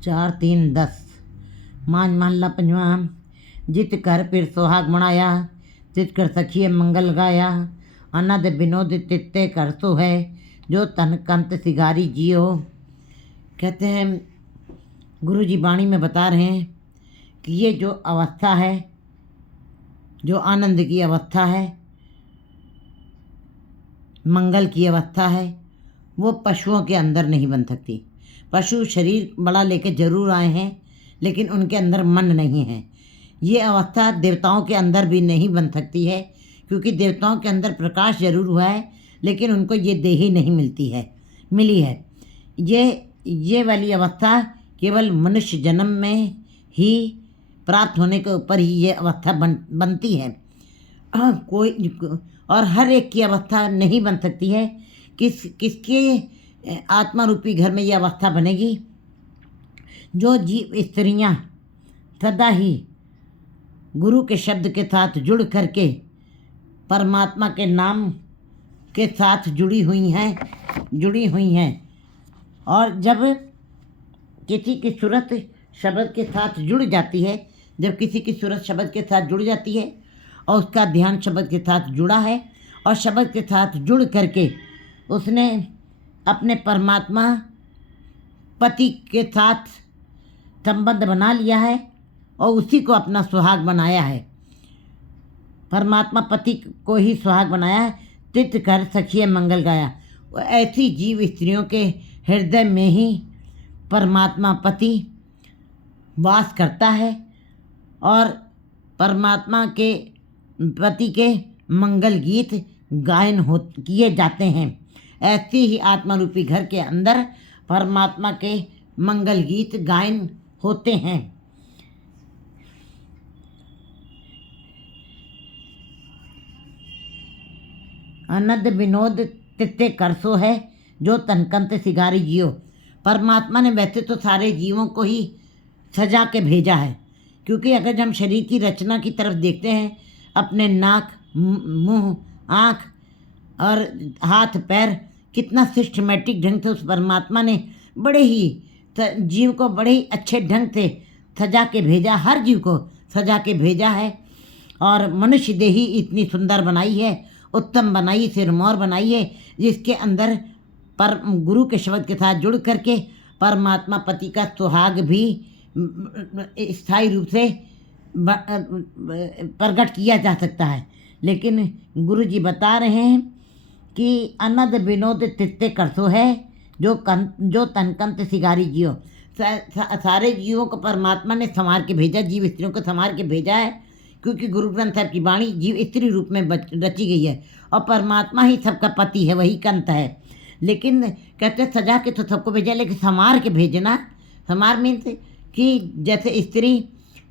4-3-10 मांझ महला पंजवा। जित कर फिर सुहाग मनाया, तित कर सखिए मंगल गाया। अनद विनोद तित्ते कर सो है, जो तन कंत सिगारी जियो। कहते हैं गुरु जी वाणी में बता रहे हैं कि ये जो अवस्था है, जो आनंद की अवस्था है, मंगल की अवस्था है, वो पशुओं के अंदर नहीं बन सकती। पशु शरीर बड़ा लेके जरूर आए हैं, लेकिन उनके अंदर मन नहीं है। ये अवस्था देवताओं के अंदर भी नहीं बन सकती है, क्योंकि देवताओं के अंदर प्रकाश जरूर हुआ है, लेकिन उनको ये देही नहीं मिली है। ये वाली अवस्था केवल मनुष्य जन्म में ही प्राप्त होने के ऊपर ही ये अवस्था बनती है। कोई और हर एक की अवस्था नहीं बन सकती है। किसके आत्मा रूपी घर में ये अवस्था बनेगी? जो जीव स्त्रियाँ सदा ही गुरु के शब्द के साथ जुड़ करके परमात्मा के नाम के साथ जुड़ी हुई हैं और जब किसी की सूरत शब्द के साथ जुड़ जाती है, जब किसी की सूरत शब्द के साथ जुड़ जाती है और उसका ध्यान शब्द के साथ जुड़ा है और शब्द के साथ जुड़ करके उसने अपने परमात्मा पति के साथ संबंध बना लिया है और उसी को अपना सुहाग बनाया है। परमात्मा पति को ही सुहाग बनाया है। तित कर सखिए मंगल गाया। ऐसी जीव स्त्रियों के हृदय में ही परमात्मा पति वास करता है और परमात्मा के पति के मंगल गीत गायन किए जाते हैं। ऐसे ही आत्मा रूपी घर के अंदर परमात्मा के मंगल गीत गायन होते हैं। अनद विनोद तित्ते करसो है, जो तनकंत सिगारी जियो। परमात्मा ने वैसे तो सारे जीवों को ही सजा के भेजा है, क्योंकि अगर हम शरीर की रचना की तरफ देखते हैं, अपने नाक, मुंह, आँख और हाथ पैर कितना सिस्टमेटिक ढंग से उस परमात्मा ने बड़े ही जीव को बड़े ही अच्छे ढंग से सजा के भेजा, हर जीव को सजा के भेजा है। और मनुष्य देही इतनी सुंदर बनाई है, उत्तम बनाई, सिरमौर बनाई है, जिसके अंदर पर गुरु के शब्द के साथ जुड़ करके परमात्मा पति का सुहाग भी स्थायी रूप से प्रकट किया जा सकता है। लेकिन गुरु जी बता रहे हैं कि अनद विनोद तित्ते करसो है, जो तनकंत सिगारी जियो। सारे जीवों को परमात्मा ने संवार के भेजा, जीव स्त्रियों को संवार के भेजा है, क्योंकि गुरु ग्रंथ साहब की वाणी जीव स्त्री रूप में रची गई है और परमात्मा ही सबका पति है, वही कंत है। लेकिन कहते सजा के तो सबको भेजा, लेकिन संवार के भेजना। संवार मीन्स कि जैसे स्त्री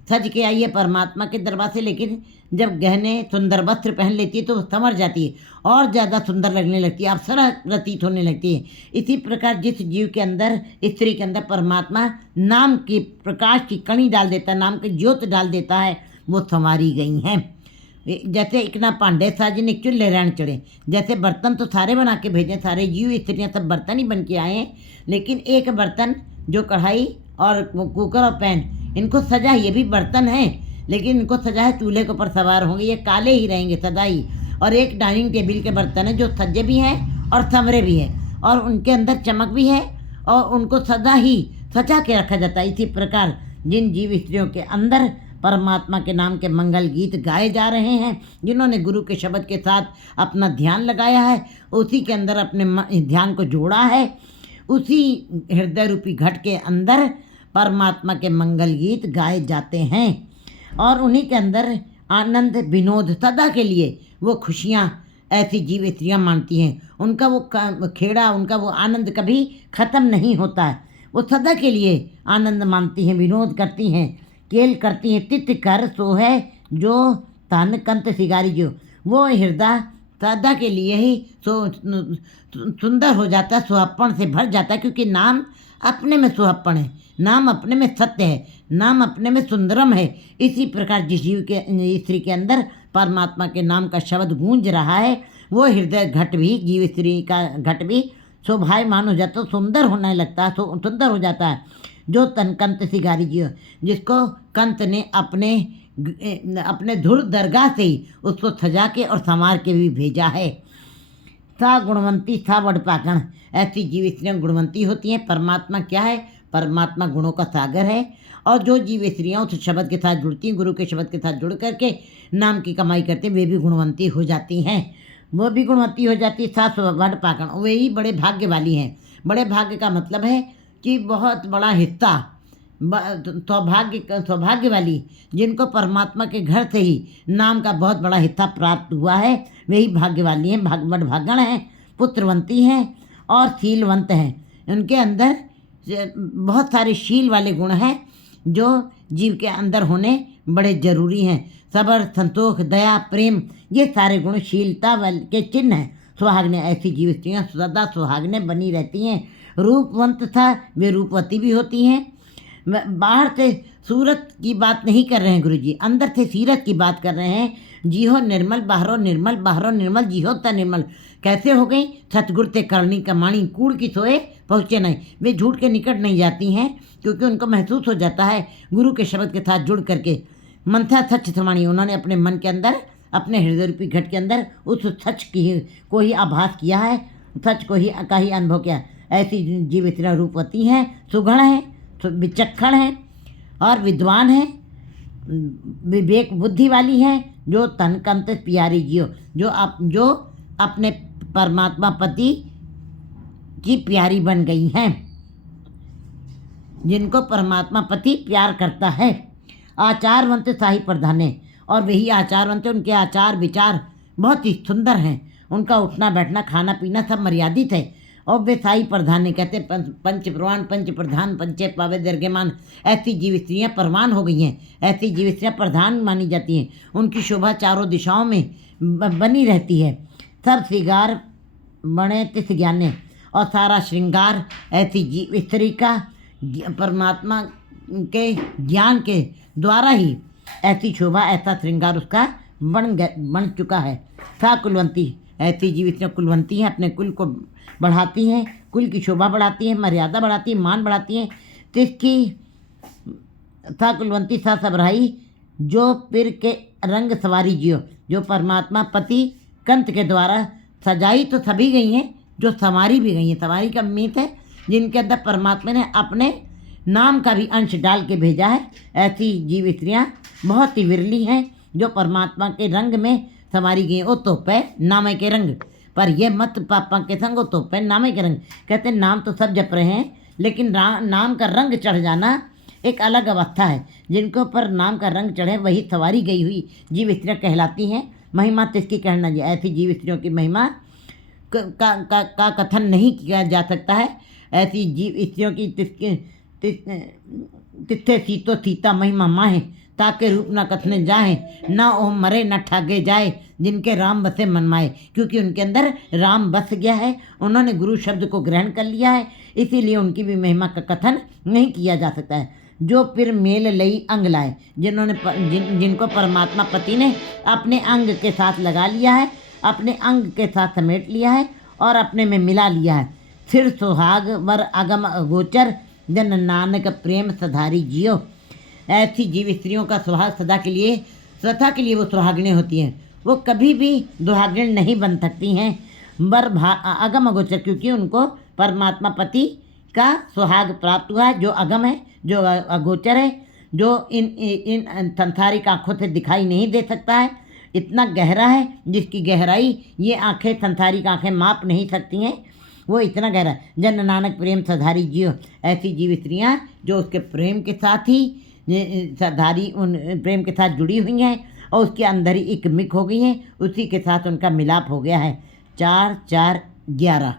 सज के आई है परमात्मा के दरबार से, लेकिन जब गहने सुंदर वस्त्र पहन लेती है तो संवर जाती है और ज़्यादा सुंदर लगने लगती है, अप्सरा प्रतीत होने लगती है। इसी प्रकार जिस जीव के अंदर, स्त्री के अंदर परमात्मा नाम की प्रकाश की कणी डाल देता है, नाम की ज्योत डाल देता है, वो संवारी गई हैं। जैसे इकना पांडे साजन एक चूल्हे रहन चढ़े, जैसे बर्तन तो सारे बना के भेजे, सारे जीव स्त्रियाँ सब बर्तन ही बन के आए हैं, लेकिन एक बर्तन जो कढ़ाई और कुकर और पैन, इनको सजा, ये भी बर्तन हैं, लेकिन इनको सजा है चूल्हे के ऊपर सवार होंगे, ये काले ही रहेंगे सदा ही। और एक डाइनिंग टेबल के बर्तन है जो सजे भी हैं और संवरे भी हैं और उनके अंदर चमक भी है और उनको सदा ही सजा के रखा जाता है। इसी प्रकार जिन जीव स्त्रियों के अंदर परमात्मा के नाम के मंगल गीत गाए जा रहे हैं, जिन्होंने गुरु के शब्द के साथ अपना ध्यान लगाया है, उसी के अंदर अपने ध्यान को जोड़ा है, उसी हृदय रूपी घट के अंदर परमात्मा के मंगल गीत गाए जाते हैं और उन्हीं के अंदर आनंद विनोद सदा के लिए वो खुशियाँ ऐसी जीव स्त्रियाँ मानती हैं। उनका वो खेड़ा, उनका वो आनंद कभी ख़त्म नहीं होता है। वो सदा के लिए आनंद मानती हैं, विनोद करती हैं, केल करती हैं। तित कर सो है, जो तन कंत सिगारी जो, वो हृदय सदा के लिए ही सुंदर हो जाता है, सुहापन से भर जाता है, क्योंकि नाम अपने में सुहापन है, नाम अपने में सत्य है, नाम अपने में सुंदरम है। इसी प्रकार जिस जीव के स्त्री के अंदर परमात्मा के नाम का शब्द गूंज रहा है, वो हृदय घट भी, जीव स्त्री का घट भी शोभायमान हो जाता है, सुंदर होने लगता है, सुंदर हो जाता है। जो तनकंत सिगारी जियो, जिसको कंत ने अपने धुर दरगाह से ही उसको सजा के और संवार के भी भेजा है। सा गुणवंती सा वडपाकण, ऐसी जीव स्त्रियाँ गुणवंती होती हैं। परमात्मा क्या है? परमात्मा गुणों का सागर है। और जो जीव स्त्रियाँ उस शब्द के साथ जुड़ती हैं, गुरु के शब्द के साथ जुड़ करके नाम की कमाई करते हैं, वे भी गुणवंती हो जाती हैं। वो भी गुणवंती हो जाती है। सा वडपाकण, वे ही बड़े भाग्य वाली हैं। बड़े भाग्य का मतलब है कि बहुत बड़ा हिस्सा, सौभाग्य वाली, जिनको परमात्मा के घर से ही नाम का बहुत बड़ा हिस्सा प्राप्त हुआ है, वही भाग्य वाली हैं, वडभागण हैं, पुत्रवंती हैं और शीलवंत हैं। उनके अंदर बहुत सारे शील वाले गुण हैं जो जीव के अंदर होने बड़े जरूरी हैं। सबर, संतोष, दया, प्रेम, ये सारे गुण शीलता के चिन्ह हैं। सुहागने, ऐसी जीव स्त्रियाँ सदा सुहागने बनी रहती हैं। रूपवंत था, वे रूपवती भी होती हैं। बाहर से सूरत की बात नहीं कर रहे हैं गुरुजी, अंदर से सीरत की बात कर रहे हैं। जीहो निर्मल बाहरो निर्मल, बाहरो निर्मल जीहो त निर्मल। कैसे हो गई? सतगुर ते करनी कमाणी, कूड़ की सोए पहुँचे नहीं। वे झूठ के निकट नहीं जाती हैं, क्योंकि उनको महसूस हो जाता है गुरु के शब्द के साथ जुड़ करके। मंथा सच थमाणी, उन्होंने अपने मन के अंदर, अपने हृदय रूपी घट के अंदर उस सच को ही आभास किया है, सच का ही अनुभव किया। ऐसी जीव स्त्रियाँ रूपवती हैं, सुगण हैं, विचक्षण हैं और विद्वान हैं, विवेक बुद्धि वाली हैं, जो तनकंत प्यारी जियो, जो अपने परमात्मा पति की प्यारी बन गई हैं, जिनको परमात्मा पति प्यार करता है। आचारवंत शाही प्रधान, और वही आचारवंत, उनके आचार विचार बहुत ही सुंदर हैं। उनका उठना बैठना खाना पीना सब मर्यादित है। और वे शाही प्रधान कहते पंच प्रवान पंच प्रधान पंचे पावे दीर्घमान। ऐसी जीव स्त्रियाँ प्रवान हो गई हैं, ऐसी जीव स्त्रियाँ प्रधान मानी जाती हैं। उनकी शोभा चारों दिशाओं में बनी रहती है। सब श्रृंगार बने तिस ज्ञाने, और सारा श्रृंगार ऐसी जीव स्त्री का परमात्मा के ज्ञान के द्वारा ही ऐसी शोभा, ऐसा श्रृंगार उसका बन चुका है। सा कुलवंती, ऐसी जीव स्त्रियाँ कुलवंती हैं, अपने कुल को बढ़ाती हैं, कुल की शोभा बढ़ाती हैं, मर्यादा बढ़ाती हैं, मान बढ़ाती हैं। तिसकी सा कुलवंती सा सबराई, जो पिर के रंग सवारी जियो, जो परमात्मा पति कंत के द्वारा सजाई तो सभी गई हैं, जो संवारी भी गई हैं। संवारी का मीत है जिनके अंदर परमात्मा ने अपने नाम का भी अंश डाल के भेजा है। ऐसी जीव स्त्रियाँ बहुत ही विरली हैं, जो परमात्मा के रंग में संवारी गई। ओ तो पे नामे के रंग, पर ये मत पापा के संग, ओ तो पे नामे के रंग। कहते नाम तो सब जप रहे हैं, लेकिन नाम का रंग चढ़ जाना एक अलग अवस्था है। जिनके ऊपर नाम का रंग चढ़े वही सवारी गई हुई जीव स्त्रियाँ कहलाती हैं। महिमा तिसकी कहना जी, ऐसी जीव स्त्रियों की महिमा का कथन नहीं किया जा सकता है। ऐसी जीव स्त्रियों की तिथे सीतो सीता महिमा माहे, ताके रूप न कथने जाए, ना ओ मरे न ठागे जाए, जिनके राम बसे मन माए। क्योंकि उनके अंदर राम बस गया है, उन्होंने गुरु शब्द को ग्रहण कर लिया है, इसीलिए उनकी भी महिमा का कथन नहीं किया जा सकता है। जो फिर मेल लई अंग लाए, जिनको परमात्मा पति ने अपने अंग के साथ लगा लिया है, अपने अंग के साथ समेट लिया है और अपने में मिला लिया है। फिर सुहाग वर अगम अगोचर, जन नानक प्रेम सधारी जियो। ऐसी जीव स्त्रियों का सुहाग सदा के लिए वो सुहागिनें होती हैं। वो कभी भी दुहागिन नहीं बन सकती हैं। वर अगम अगोचर, क्योंकि उनको परमात्मा पति का सुहाग प्राप्त हुआ है, जो अगम है, जो अगोचर है, जो इन संसारिक आँखों से दिखाई नहीं दे सकता है। इतना गहरा है जिसकी गहराई ये आँखें, संसारिक आँखें माप नहीं सकती हैं। वो इतना गहरा, जन नानक प्रेम सधारी जियो। ऐसी जीव स्त्रियाँ जो उसके प्रेम के साथ ही सधारी, उन प्रेम के साथ जुड़ी हुई हैं और उसके अंदर ही एक मिक हो गई हैं, उसी के साथ उनका मिलाप हो गया है। 4 4 11।